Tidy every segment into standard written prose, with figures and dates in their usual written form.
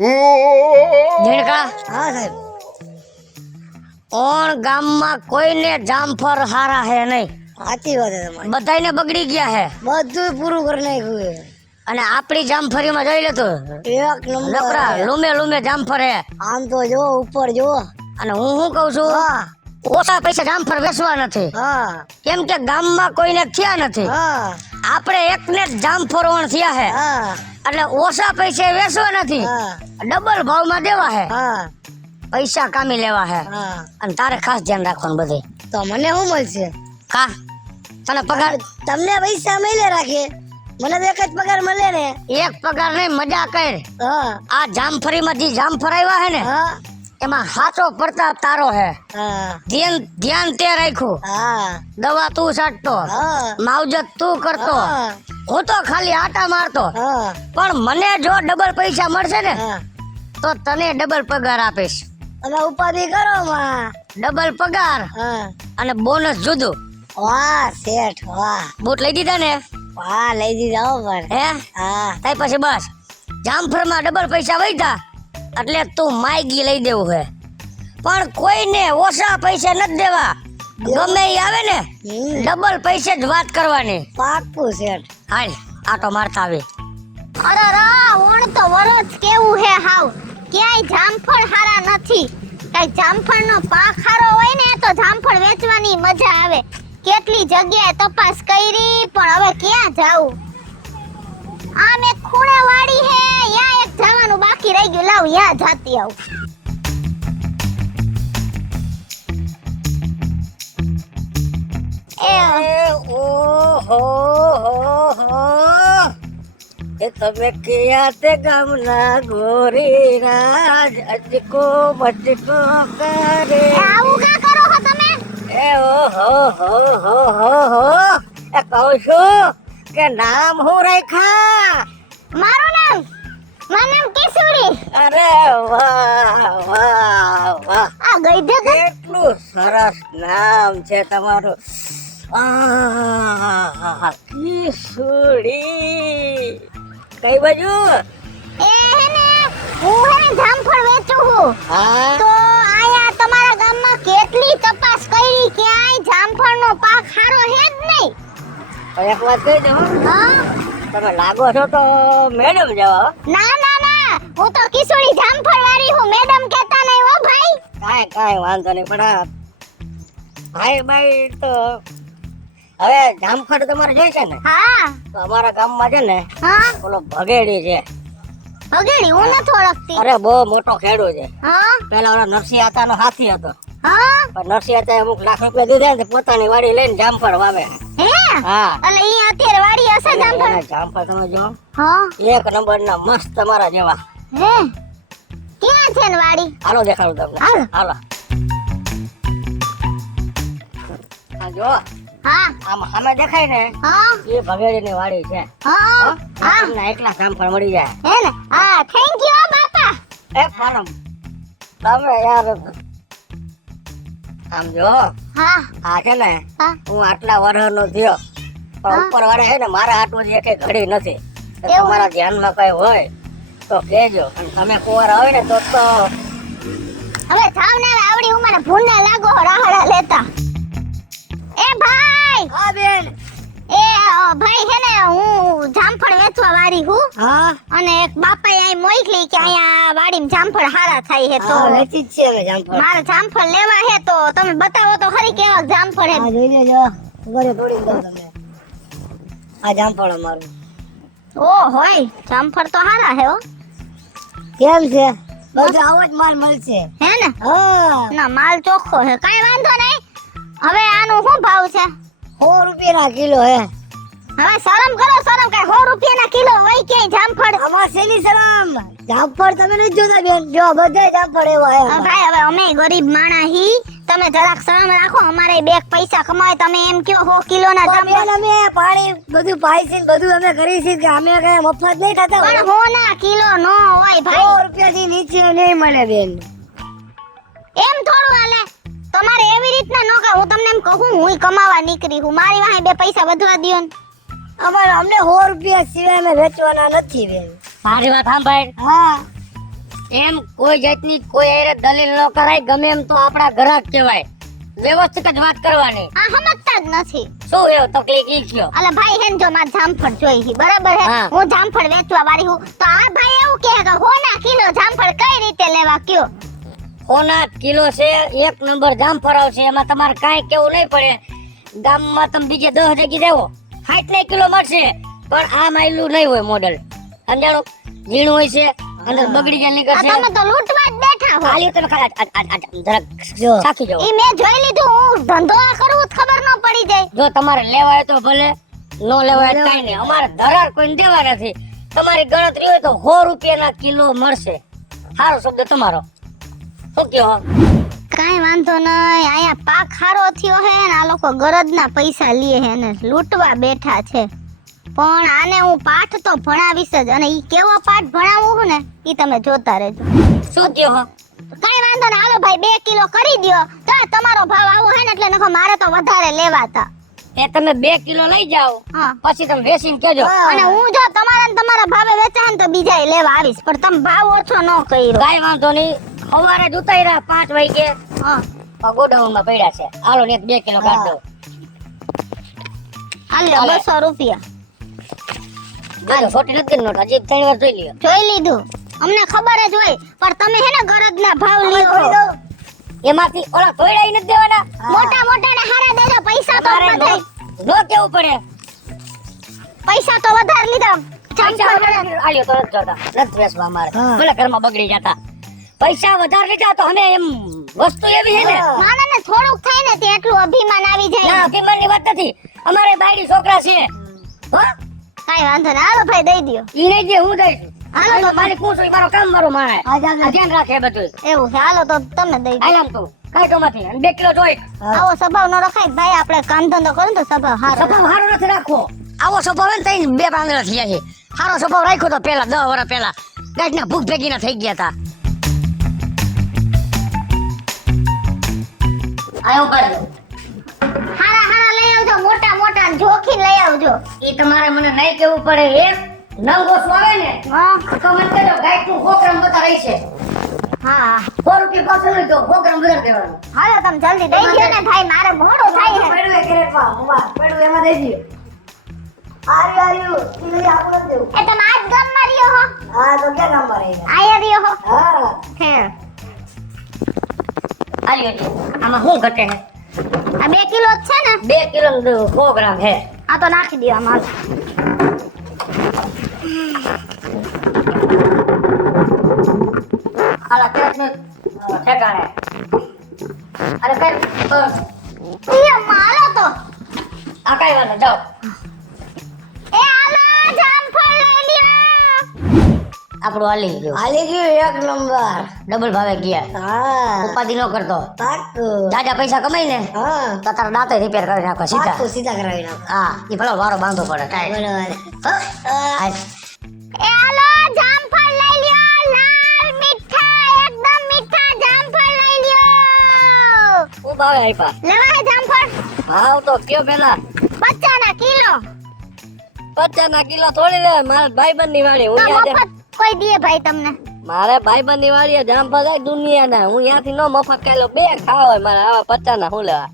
झिणका हाँ साहब और ગામમાં કોઈને જામફળ હારા હે નહીં. સાચી વાત છે તમારી. બધાયને બગડી ગયા હે બધું પૂરું કરી નાખ્યું છે. અને આપણી જામફળીમાં જોઈ લે તો એક નંબર નકરા છે. લૂમે લૂમે જામફળ હે. આમ તો જો ઉપર જો. અને હું શું કહું છું, હા ઓછા પૈસા જામફળ વેચવા નથી, હા કેમ કે ગામમાં કોઈને થયા નથી. હા આપણે એકને જ જામફળ થયા હે, હા એટલે ઓછા પૈસે વેચવા નથી, હા ડબલ ભાવમાં દેવા હે, હા પૈસા કામી લેવા હે. હા અને તારે ખાસ ધ્યાન રાખવાનું બધે. તો મને શું મળશે? કા તને પગાર તમને પૈસા મળે રાખે, મને તો એક જ પગાર મળે ને. એક પગાર નહીં, મજા કર. હા આ જામફળીમાં જે જામફળ આવ્યા હે ને હા એમાં હાચો પ્રતાપ તારો હે. હા ધ્યાન તે રાખ્યું, હા દવા તું છાંટતો, હા માવજત તું કરતો, હા હું તો ખાલી આટા મારતો. હા પણ મને જો ડબલ પૈસા મળશે ને હા તો તને ડબલ પગાર આપીશ. તમે ઉપાધિ કરો માં. ડબલ પગાર હા અને બોનસ જુદું. વાહ શેઠ વાહ બૂટ લઈ દીધા ને વાહ લઈ દીધા હો પણ. હે હા તઈ પછી બસ જામફળમાં ડબલ પૈસા વધ્યા એટલે તું માયગી લઈ દેવું હે. પણ કોઈને ઓછા પૈસા નથી દેવા. ગમે ઈ આવે ને ડબલ પૈસે જ વાત કરવાની. પાક્કું શેઠ. હાલ આટો મારતા આવી. અરે રા ઓણ તો વરસ કેવું હે હાવ, ક્યાંય જામફળ હારા નથી. કઈ જામફળનો પાક હારો હોય ને તો જામફળ વેચવાની મજા આવે. કેટલી જગ્યાએ તપાસ કરી પણ હવે ક્યાં જાવું. આમ એક ખૂણે વાડી હે, યા એક જવાનું બાકી રહી ગયું, લાવ યા જાતી આવું. એ તમે કિયા તે ગામના ગોરી રાજ અજકો બચકો કરે. આવું કા કરો છો તમે? એ હો એ કહું છું કે નામ હું રાખ્યા? મારું નામ કિસુડી. અરે વાહ વાહ વાહ, આ ગઈઢે કે કેટલું સરસ નામ છે તમારું. આહ, કિશોરી. કઈ બાજુ? એ હે ને હું હે જામફળ વેચું હું. હા તો આયા તમારા ગામમાં કેટલી તપાસ કરી, ક્યાંય જામફળનો પાક હારો હે જ નહીં. એક વાત કહી દઉં, હા? તમે લાગો છો તો મેડમ જેવા. ના ના ના, હું તો કિશોરી જામફળ વાળી હું, મેડમ કહેતા નહીં હો ભાઈ. કાંઈ વાંધો નહીં, પણ આ ભાઈ તો હવે જામફળ તમારે જોઈશે ને હા તો અમારા ગામમાં છે ને હા ઓલો ભગેડી છે. ભગેડી હું નથી ઓળખતી. અરે બહુ મોટો ખેડૂત છે. હા પેલા ઓલા નરસિંહ આતાનો હાથી હતો, હા પણ નરસિંહ આતાએ અમુક લાખ રૂપિયા દીધા ને તો પોતાની વાડી લઈને જામફળ વાવે. હે હા એટલે ઈ અત્યારે વાડી હશે જામફળ. એના જામફળ તમે જો, હા એક નંબરના મસ્ત તમારા જેવા. હે ક્યાં છે ને વાડી? હાલો દેખાડું તમને. હાલો. હાલો આ જો, હા આમ સામે દેખાય ને હા એ ભગેડીની વાડી છે. હા હા તમને એકલા જામફળ મળી જાય. હે ને હા થેન્ક યુ બાપા. એ ફારમ તમે યાર આમ જો, હા આ છે ને હા હું આટલા વર્ષનો થયો પણ હા. ઉપર વાળા છે ને મારા હાટું જે કઈ ઘડી નથી. તો એવું? તમારા ધ્યાનમાં કઈ હોય તો કહેજો. અને તમે કુંવારા હોય ને તો હવે જાવનાર આવડી ઉંમરે ભૂંડા લાગો રાહડા લેતા. એ ભાઈ હા બેન. એ ભાઈ હે ને હું જામફળ વેચવા વાળી હું, હા અને એક બાપાએ અહીં મોકલી કે અહીંયા વાડીમાં જામફળ હારા થાય હે, તો હા વેચી જ છે હવે જામફળ. મારે જામફળ લેવા હે તો તમે બતાવો તો ખરી કેવા જામફળ હે. હા જોઈ લેજો, ઘરે તોડી દો તમે. આ જામફળ અમારું. ઓ હોય જામફળ તો હારા હે હો. કેમ છે? બધું આવો જ માલ મળશે. હે ને હા ના માલ ચોખ્ખો હે, કાઈ વાંધો નહીં. હવે આનું શું ભાવ છે? 100 રૂપિયાના કિલો હે. હવે શરમ કરો શરમ, કઈ 100 રૂપિયાના કિલો હોય ક્યાંય જામફળ? અમાર શેની શરમ? જામફળ તમે નથી જોતા બેન, જો બધા જામફળ એવા હે. ભાઈ હવે અમે ગરીબ માણા હી, તમે જરાક શરમ રાખો. અમારે બે પૈસા કમાય, તમે એમ કયો 100 કિલોના તો જામફળ. બેન અમે પાણી બધું પાઈ છે ને બધું અમે કરી છે કે અમે કઈ મફત નહીં થતા. પણ 100 ના કિલો નો હોય 100 ભાઈ, રૂપિયાથી નીચે નહીં મળે બેન. એમ થોડું હાલે. તમારે એવી રીતના ન કહો. હું તમને એમ કહું હું કમાવા નીકળી હું, મારી વાહે બે પૈસા વધવા દ્યો ને. અમારે અમને 100 રૂપિયા સિવાય અમે વેચવાના નથી બેન. મારી વાત સાંભળ. હા એમ કોઈ જાતની કોઈ હારે દલીલ ન કરાય, ગમે એમ તો આપણા ગ્રાહક કહેવાય. વ્યવસ્થિત જ વાત કરવાની. આ સમજતા જ નથી. શું એવો તકલીફ ઈ કયો? અલા ભાઈ હેન જો માર જામફળ જોઈ છે, બરાબર હે? હા. હું જામફળ વેચવા વાળી હું, તો આ ભાઈ એવું કહે કે હોના કિલો જામફળ કઈ રીતે લેવા કયો? સોના કિલો છે, 1 નંબર જામફળ આવશે. એમાં તમારે કાંઈ કેવું નહીં પડે. ગામમાં તમે બીજે 10 જગ્યા દેવો 60 કિલો મળશે, પણ આ માયલું નહીં હોય મોડલ. સમજાણું? ઝીણું હોય છે, અંદર બગડી ગયા આ નીકળશે. તમે તો લૂંટવા જ બેઠા હો. ખાલી તમે ખાલી જરાક જો. સાખી જાઓ. ઈ મેં જોઈ લીધું, હું ધંધો આ કરું જ ખબર ન પડી જાય. જો તમારે લેવાય તો ભલે, નો લેવાય તો કાંઈ નહીં. અમારે ધરાર કોઈને દેવા નથી. તમારી ગણતરી હોય તો 100 રૂપિયાના કિલો મળશે. સારો શબ્દ તમારો. શું કહો? કાઈ વાંધો નહીં, આયા પાક હારો થયો હે ને આ લોકો ગરજના પૈસા લે હે ને લૂંટવા બેઠા છે. પણ આને હું પાઠ તો ભણાવીશ જ, અને ઈ કેવો પાઠ ભણાવું હું ને ઈ તમે જોતા રહેજો. શું કહો? કાઈ વાંધો નહીં, હાલો ભાઈ 2 કિલો કરી દ્યો. તો આ તમારો ભાવ આવો હે ને એટલે નખો મારે તો વધારે લેવાતા. એ તમે 2 કિલો લઈ જાઓ, હા. પછી તમે વેચીને કહેજો. અને હું જો તમારા ને તમારા ભાવે વેચાય ને તો બીજાય લેવા આવીશ, પણ તમે ભાવ ઓછો ન કર્યો. કાંઈ વાંધો નહીં. સવારે જ ઉતાર્યા 5 વાગે. હા, ગોડાઉનમાં પડ્યા છે. હાલો ને 2 કિલો કાઢ દો. હાલો 200 રૂપિયા હાલો, ખોટી નથી નોટ. હજી 3 વાર જોઈ લ્યો. જોઈ લીધું. અમને ખબર જ હોય, પણ તમે હે ને ગરજના ભાવ કરી લ્યો. દો. એમાંથી ઓલા થોડા નથી દેવાના. મોટા મોટા ને હારા દેજો, પૈસા તો તમારે વધારે. નો કેવું પડે. પૈસા તો વધારે લીધા. પૈસા વધારે આલ્યો તો નથી જોતા. નથી વેચવા અમારે. હા. ભલે ઘરમાં બગડી જતા. પૈસા વધારે લીધા તો અમે એમ વસ્તુ એવી છે ને. હા. નાના ને થોડુંક થાય ને તે એટલું અભિમાન આવી જાય. ના, અભિમાનની વાત નથી. અમારે બાયડી છોકરા છે. હા? કાઈ વાંધો નહીં, હાલો ભાઈ દઈ દ્યો. ઈ નહીં જે હું દઈશ. હાલો હાલો તો તો મારી પૂછો, ઈ મારો કામ મારો માણે. હા, જામ, જામ. આ ધ્યાન રાખે બધું. એવું છે, હાલો તો તમે દઈ દ્યો. આલામ તું. કાંઈ તો નથી. અને 2 કિલો જોઈ. આવો સ્વભાવ ન રખાય ભાઈ, આપણે કામ ધંધો કરો ને તો સ્વભાવ હારો. સ્વભાવ સારો નથી રાખવો. આવો સ્વભાવ હોય ને તઈ 2 પાંદડા થયા છે. સારો સ્વભાવ રાખ્યો તો પેલા 10 વર્ષ પેલા ગાંઠના ભૂખ ભેગી ના થઈ ગયા હતા. આયો પાડજો. હારા હારા લઈ આવજો, મોટા મોટા ને જોખી લઈ આવજો. ઈ તમારે મને નહીં કેવું પડે. એક નંગ ઓછું આવે ને હા તો મને કહેજો, ગાંઠનું 100 ગ્રામ વધારે રહેશે. હા, 100 રૂપિયા પાછું હોય તો 100 ગ્રામ વધારે દેવાનું. હાલો તમે જલ્દી દઈ દ્યો ને ભાઈ, મારે મોડું થાય છે. પડ્યું એ કેરેટમાં, ઉભા. પડ્યું એમાં દઈ દ્યો. આર્યું. ઈ લઈ આપું નથી દેવું. એ તમે આજ ગામમાં રહ્યો હો? હા, તો ક્યાં ગામમાં રહી ગયા? આયા રહ્યો હો? હા. હે, આલ્યો જી. આમાં શું ઘટે છે? આ 2 કિલો જ છે ને? 2 કિલો ને 100 ગ્રામ છે. આ તો નાખી દો આમાં. આલા કેરેટનું ઠેકાણે. અરે કઈ ઈ મારો તો. આ કઈ વાંધો, જાઓ. એ આલો જામફળ લઈ લ્યો. આપણું હાલી ગયું. હાલી ગયું 1 નંબર. ડબલ ભાવે ગયા. હા. ઉપાધિ ન કરતો. પાક્કું. જાજા પૈસા કમાઈ ને હા. તો તારા દાંતે રિપેર કરી નાખો સીધા. પાક્કું સીધા કરાવી નાખો. હા, ઈ ભલો વારો બાંધવો પડે. કાંઈ. બરોબર. હાલ. એ આલો જામફળ લઈ લ્યો. લાલ મીઠા, એકદમ મીઠા જામફળ લઈ લ્યો. શું ભાવે આપ્યા? લેવા હે જામફળ? ભાવ તો કયો પેલા. 50 ના કિલો. 50 ના કિલો થોડી લે. મારા ભાઈબંધ ની વાડી. હું તો યાદ મફત કોઈ દે ભાઈ તમને? મારે ભાઈબંધ ની વાડી જામફળ જાય દુનિયાના. હું ત્યાંથી નો મફત ખાઈ લઉં. 2 ખાવા હોય મારે. આવા 50 ના શું લેવા?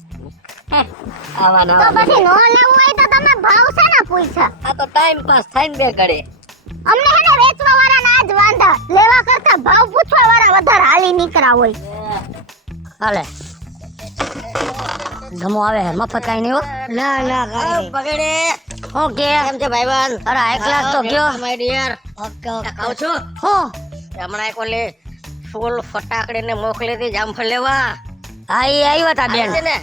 આવા ના તો આવા. પછી નો લેવું હોય તો તમે ભાવ છે ને પૂછ્યા? આ તો ટાઈમ પાસ થાય ને 2 ઘડે. અમને હે ને વેચવા વાળા ના જ વાંધા, લેવા કરતા ભાવ પૂછવા વાળા વધારે હાલી નીકળ્યા હોય. હાલે. ગમો આવે હે મફત કાઈ નહીં હો. ના ના કાંઈ નહીં. પકડે. ઓકે. કેમ છે ભાઈબંધ? અરે હાઈ ક્લાસ તો કયો. My dear. Okay okay. કહું છું. હું હમણાં એક ઓલી ફૂલ ફટાકડી ને મોકલી હતી જામફળ લેવા. હા, એ આવ્યા તા બેન ને.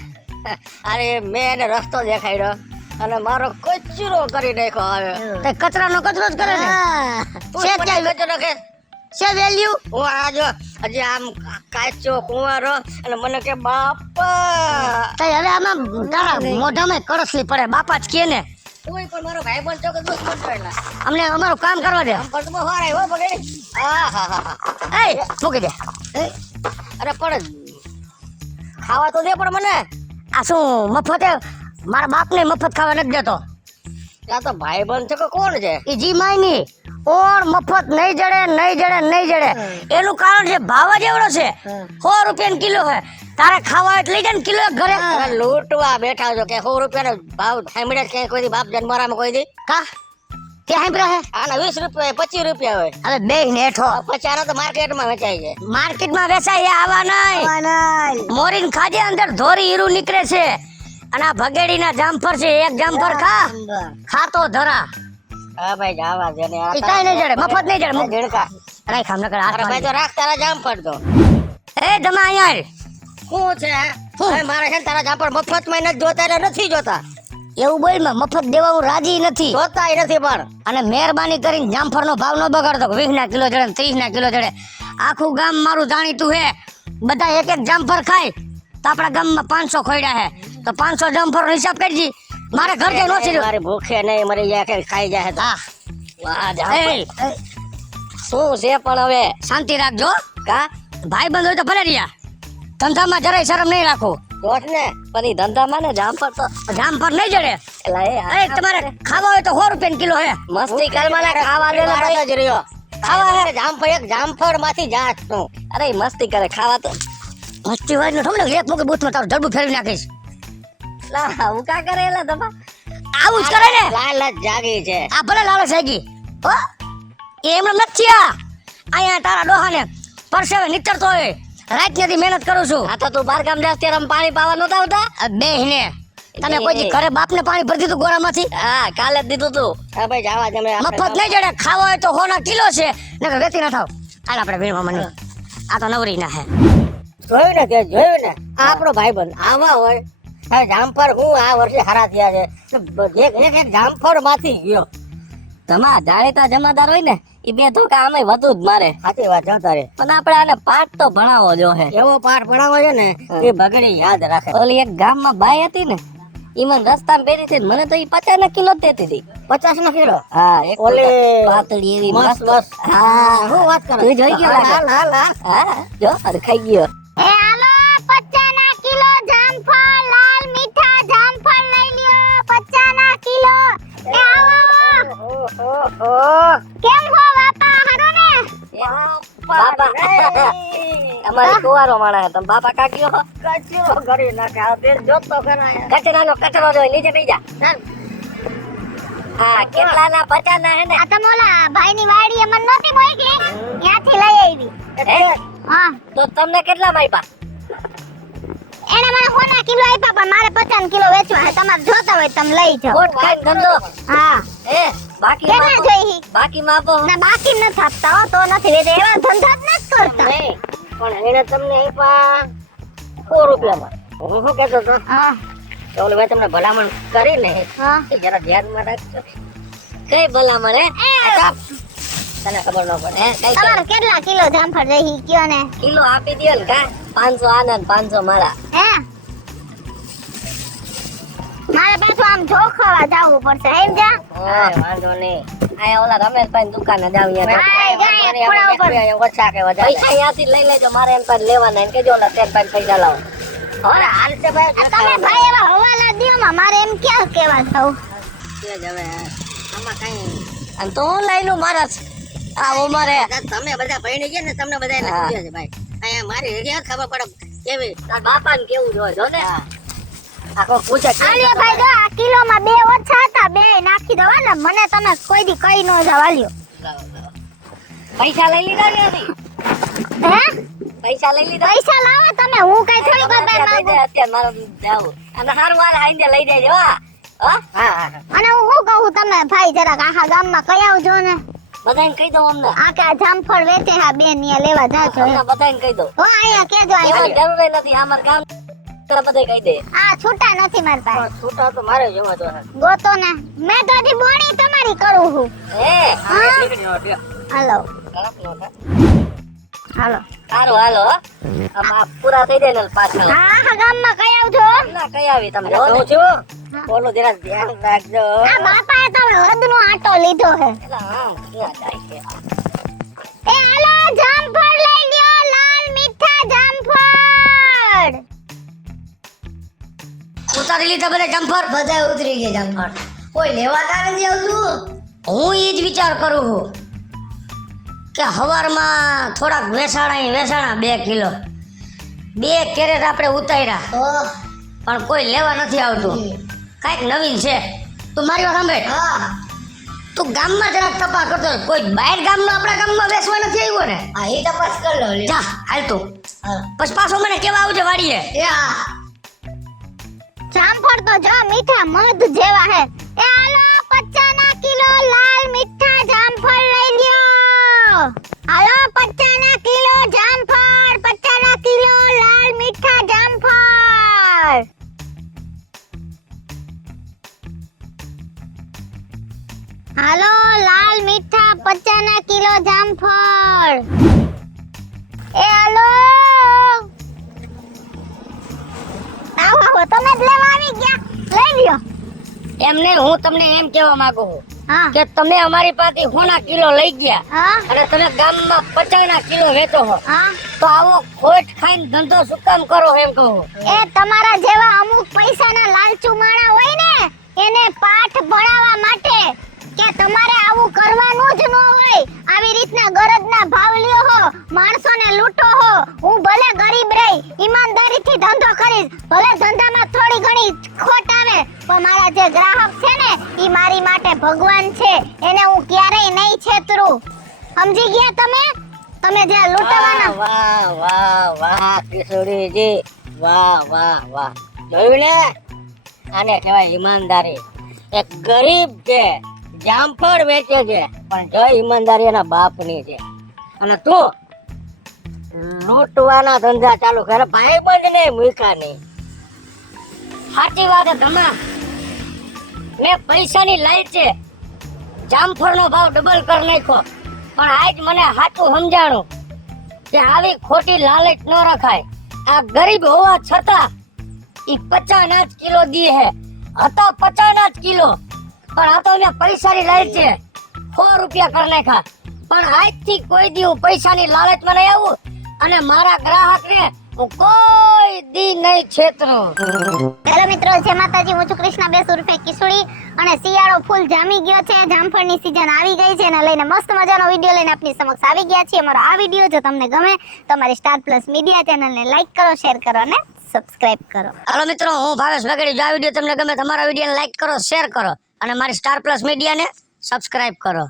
અરે મેં એને રસ્તો દેખાડ્યો અને મારો કચરો કરી નાખ્યો. આવે તે કચરાનો કચરો જ કરે ને. હા. છે ક્યાં કચરો કે છે વેલ્યુ? હું આ જો હજી આમ કાચો કુંવારો અને મને કે બાપા. તઈ હવે આમાં તારા મોઢામાં કળસલી પડે. બાપા જ કે ને. કોઈ પણ મારો ભાઈ બોલ ચોક દોસ્ત બોલ. અમને અમારું કામ કરવા દે. આમ પર તો બહુ હારા હો બગડે. આહાહા. એય મૂકી દે. અરે પણ ખાવા તો દે પણ મને. આ શું મફતે? મારા બાપને મફત ખાવા નથી દેતો. આ તો ભાઈ બંધ છે કે કોણ છે? એ જી માયની ઓણ મફત નહીં જડે એનું કારણ છે ભાવ જ એવડો છે 100 રૂપિયા કિલો હે તારે ખાવા હોય તો લઈ જાય ને કિલો ઘરે લૂંટવા બેઠા છો કે 100 રૂપિયાનો ભાવ સાંભળે કે કોઈ દી બાપ જન્મારામાં કોઈ દી કા કે સાંભળ્યા હે આના 20 રૂપિયા 25 રૂપિયા હોય હવે બે નેઠો 50 તો માર્કેટમાં વેચાય છે માર્કેટમાં વેચાય આવા નહીં મોરીન ખાજે અંદર ધોરી હીરું નીકળે છે અને આ ભગેડીના જામફળ છે એક જામફળ ખાતો ધરા હા ભાઈ જાવા દે ને આ કાઈ નહીં જડે મફત નહીં જડે ઝડકા રાઈ ખામ નકર આ ભાઈ તો રાખ તારા જામફળ તો એ જમા યાર શું છે હવે મારે છે ને તારા જામફળ મફતમાં નથી જોતા એટલે નથી જોતા એવું બોલ માં મફત દેવા હું રાજી નથી જોતાય નથી પણ અને મહેરબાની કરીને જામફળનો ભાવ ન બગાડતો 20 ના કિલો જડે 30 ના કિલો જડે આખું ગામ મારું જાણીતું હે બધા એક એક જામફળ ખાય તો આપણા ગામમાં 500 ખોયડા હે તો 500 જામફળનો હિસાબ કરજી મારે ઘર જે નો છે મારી ભૂખે નહીં મરી જાય કે ખાઈ જાય તો વાહ જામફળ શું છે પણ હવે શાંતિ રાખજો કા ભાઈ બંધ હોય તો ભલે રહ્યા ધંધામાં જરાય શરમ નહીં રાખો જોત ને પણ ધંધામાં ને જામફળ નહીં જડે એટલે તમારે ખાવા હોય તો 100 રૂપિયા કિલો હે મસ્તી કરવાના ખાવા દે ભાઈ જ રહ્યો ખાવા હે જામફળ એક જામફળ માંથી જાત નું અરે મસ્તી કરે ખાવા તો મસ્તી હોય ને થોડું એક મોકે બૂથમાં તારું જડબું ફેરવી નાખીશ લા હું કા કરે એલા દબા આવું જ કરે ને લાલચ જાગી છે આ ભલે લાલચ જાગી હો એમ નથી અહીંયા તારા ડોહાને પરસેવે નીતરતો હોય રાત નથી મહેનત કરું છું આ તો તું બાર ગામ જાસ ત્યારે પાણી પાવા નતા આવતા બેહને તમે કોઈ દી ઘરે બાપને પાણી ભરી દીધું ગોરામાંથી હા કાલે જ દીધું તું હા ભાઈ જાવા તમે મફત નહીં જડે ખાવા હોય તો 100 ના કિલો છે નકર વેતી ના થાવ હાલ આપણે વીણવા મને આ તો નવરી ના હે જોયું ને આપણો ભાઈબંધ આવા હોય હવે જામફળ હું આ વર્ષે હારા થયા છે એક જામફળ માંથી ગયો તમા જાણીતા જમાદાર હોય ને ઈ બે ધોકા આમે વધુ જ મારે સાચી વાત જોતા રે પણ આપણે આને પાઠ તો ભણાવો જો હે એવો પાઠ ભણાવો છે ને એ ભગડી યાદ રાખે ઓલી એક ગામમાં બાઈ હતી ને ઈ મને રસ્તામાં બેરી હતી મને તો ઈ 50 ના કિલો દેતી હતી 50 ના કિલો હા એક ઓલે પાતળી એવી મસ્ત મસ્ત હા હું વાત કરું તું જોઈ ગયો હાલ હા જો અરે ખાઈ ગયો એ હાલો 50 ના કિલો જામફળ લાલ મીઠા જામફળ લઈ લ્યો 50 ના કિલો એ આવો કેમ હો બાપા હારો ને બાપા અમારી કુવારો માણા હે તમે બાપા કાક્યો કરી નાખે આ બેર જોતો કરાય કચરો જો નીચે બેસી જા હા કેટલા ના 50 ના હે ને આ તો મોલા ભાઈ ની વાડી મન નહોતી મોકલી ત્યાંથી લઈ આવી હા તો તમને કેટલા આપ્યા એને મને 100 ના કિલો આપ્યા પણ મારે 50 કિલો વેચવા હે તમારે જોતા હોય તમે લઈ જાઓ કોટ ખાઈને ધંધો હા એ બાકી કેટલા જોઈ બાકી માં આપો ના બાકી ન થાપતા હો તો નથી વેચે એવા ધંધા જ નથી કરતા નહીં પણ એને તમને આપ્યા 100 રૂપિયામાં હું શું કહેતો તો હા તો ઓલે ભાઈ તમને ભલામણ કરીને હા એ જરા ધ્યાનમાં રાખજો કઈ ભલામણ હે તને ખબર ન પડે હે કઈ તમારે કેટલા કિલો જામફળ રહી કયો ને કિલો આપી દે ને કા 500 આનંદ 500 મારા હે મારે પાછું આમ જોખવા જાવું પડશે એમ જા હા વાંધો નહીં આયા ઓલા રમેશભાઈ ની દુકાને જાવ યાર હા, જાય, ખોળા ઉપર. ઓછા કે વધારે પૈસા અહીંયાથી લઈ લેજો મારે એમ પાસે લેવાના એને કહેજો ઓલા તેન પાસે પૈસા લાવો હવે હાલ છે ભાઈ આ તમે ભાઈ એવા હવાલા દ્યો માં મારે એમ ક્યાં કેવા થવું હવે આમાં કઈ અને તો હું લઈ લઉં મારા આ ઉમરે તમે બધા ભણી ગયા ને તમને બધા લખી છે ભાઈ અહીંયા મારી હરિયા ખબર પડે કેવી તાર બાપાને કેવું જોઈએ જો ને આખો પૂછે આલ્યો ભાઈ જો આ કિલો માં 2 ઓછા હતા 2 નાખી દો ને મને તમે કોઈ દી કઈ નો જવાલ્યો પૈસા લઈ લીધા કે નહીં હે પૈસા લઈ લીધા પૈસા લાવો તમે હું કઈ થોડી બરબાદ માંગુ અત્યારે મારો જાવ અને હારું હાલ આઈને લઈ જાય હા હા અને હું શું કહું તમે ભાઈ જરાક આખા ગામમાં કઈ આવજો ને બધાને કહી દઉં અમને આખા જામફળ વેચે હા બેન ને લેવા જાજો અમને બધાને કહી દઉં હો આયા કેજો એમાં આયા જરૂર નથી અમાર કામ બધે કહી દે આ છૂટા નથી માર પાસે છૂટા તો મારે જોવા જો ગોતો ને મેં તો હજી બોણી તમારી કરું છું હે હા? નીકળ્યો ટ્યો હાલો ગળપ નો થા હાલો સારું હાલો આમાં પૂરા થઈ જાય ને પાછળ હા આખા ગામમાં કઈ આવજો ના કઈ આવી તમે કહું છું બોલો જરા ધ્યાન રાખજો આ બાપાએ તો હદનો આટો લીધો હે એલા આમ ક્યાં જાય છે એ હાલો જામફળ લઈ લ્યો લાલ મીઠા જામફળ ઉતારી લીધા બધા જમ્પર બધા ઉતરી ગયા જામફળ કોઈ લેવા તા નથી આવતું હું એ જ વિચાર કરું છું કે હવારમાં થોડાક વેસાણા 2 કિલો 2 કેરેટ આપણે ઉતાર્યા તો પણ કોઈ લેવા નથી આવતું. કાંઈક નવીન છે. તું મારી વાત સાંભળ. હા તું ગામમાં જરાક તપા કરતો હોય. કોઈ બહાર ગામનો આપણા ગામમાં બેસવા નથી આવ્યો ને? આ એ તપાસ કર લો લે જા હાલ તું. હા પછી પાછો મને કેવા આવજે વાડીએ. એ હા જામફળ તો જો મીઠા મધ જેવા હે. એ હાલો 50 કિલો લાલ મીઠા જામફળ લઈ લ્યો. હાલો 50 કિલો જામફળ, 50 કિલો લાલ મીઠા જામફળ. હાલો લાલ મીઠા 50 કિલો જામફળ. એ હાલો આવો તમે જ લેવા આવી ગયા. લઈ લ્યો. એમને હું તમને એમ કહેવા માંગુ છું હા કે તમે અમારી પાસે 100 કિલો લઈ ગયા હા અને તમે ગામમાં 50 કિલો વેચો છો, હા તો આવો ખોટ ખાઈને ધંધો શું કામ કરો એમ કહું. એ તમારા જેવા અમુક પૈસાના લાલચુ માણા હોય ને એને પાઠ ભણાવવા માટે કે તમારે આવું કરવાનું જ ન હોય. આવી રીતના ગરજના ભાવ લ્યો હો, માણસોને લૂંટો હો. હું ભલે ગરીબ રહી ઈમાનદારીથી ધંધો કરીશ, ભલે ધંધામાં થોડી ઘણી ખોટ આવે, પણ મારા જે ગ્રાહક છે ને ઈ મારી માટે ભગવાન છે. એને હું ક્યારેય નહીં છેતરું. સમજી ગયા તમે? તમે જે લૂંટવાના વાહ વાહ વાહ કિશોરીજી, વાહ વાહ વાહ. જોયું ને? આને કહેવાય ઈમાનદારી. એક ગરીબ છે, જામફળ વેચે છે, પણ જો ઈમાનદારી એના બાપની છે. અને તું લૂંટવાના ધંધા ચાલુ કરે, ભાઈબંધ ને મૂકા નહીં. સાચી વાત છે તમે. મેં પૈસાની લાલચે જામફળનો ભાવ ડબલ કરી નાખ્યો, પણ આજ મને સાચું સમજાણું કે આવી ખોટી લાલચ ન રખાય. આ ગરીબ હોવા છતાં ઈ 50 કિલો દી હે. હતા 50 કિલો, પણ આ તો મેં પૈસાની લાલચે 100 રૂપિયા કરી નાખ્યા. પણ આજથી કોઈ દી હું પૈસાની લાલચમાં નહીં આવું અને મારા ગ્રાહકને હું કોઈ દી નહીં છેતરું. હેલો મિત્રો, જય માતાજી. હું છું કૃષ્ણા બેસ ઉર્ફે કિશોરી અને શિયાળો ફૂલ જામી ગયો છે. જામફળની સીઝન આવી ગઈ છે અને લઈને મસ્ત મજાનો વિડીયો લઈને આપની સમક્ષ આવી ગયા છીએ. અમારો આ વિડીયો જો તમને ગમે તો અમારી સ્ટાર પ્લસ મીડિયા ચેનલને લાઈક કરો, શેર કરો અને સબસ્ક્રાઇબ કરો. હાલો મિત્રો, હું ભાવેશ વગેરે. જો આ વિડીયો તમને ગમે તમારા વિડીયોને લાઈક કરો, શેર કરો અને મારી સ્ટાર પ્લસ મીડિયાને સબસ્ક્રાઇબ કરો.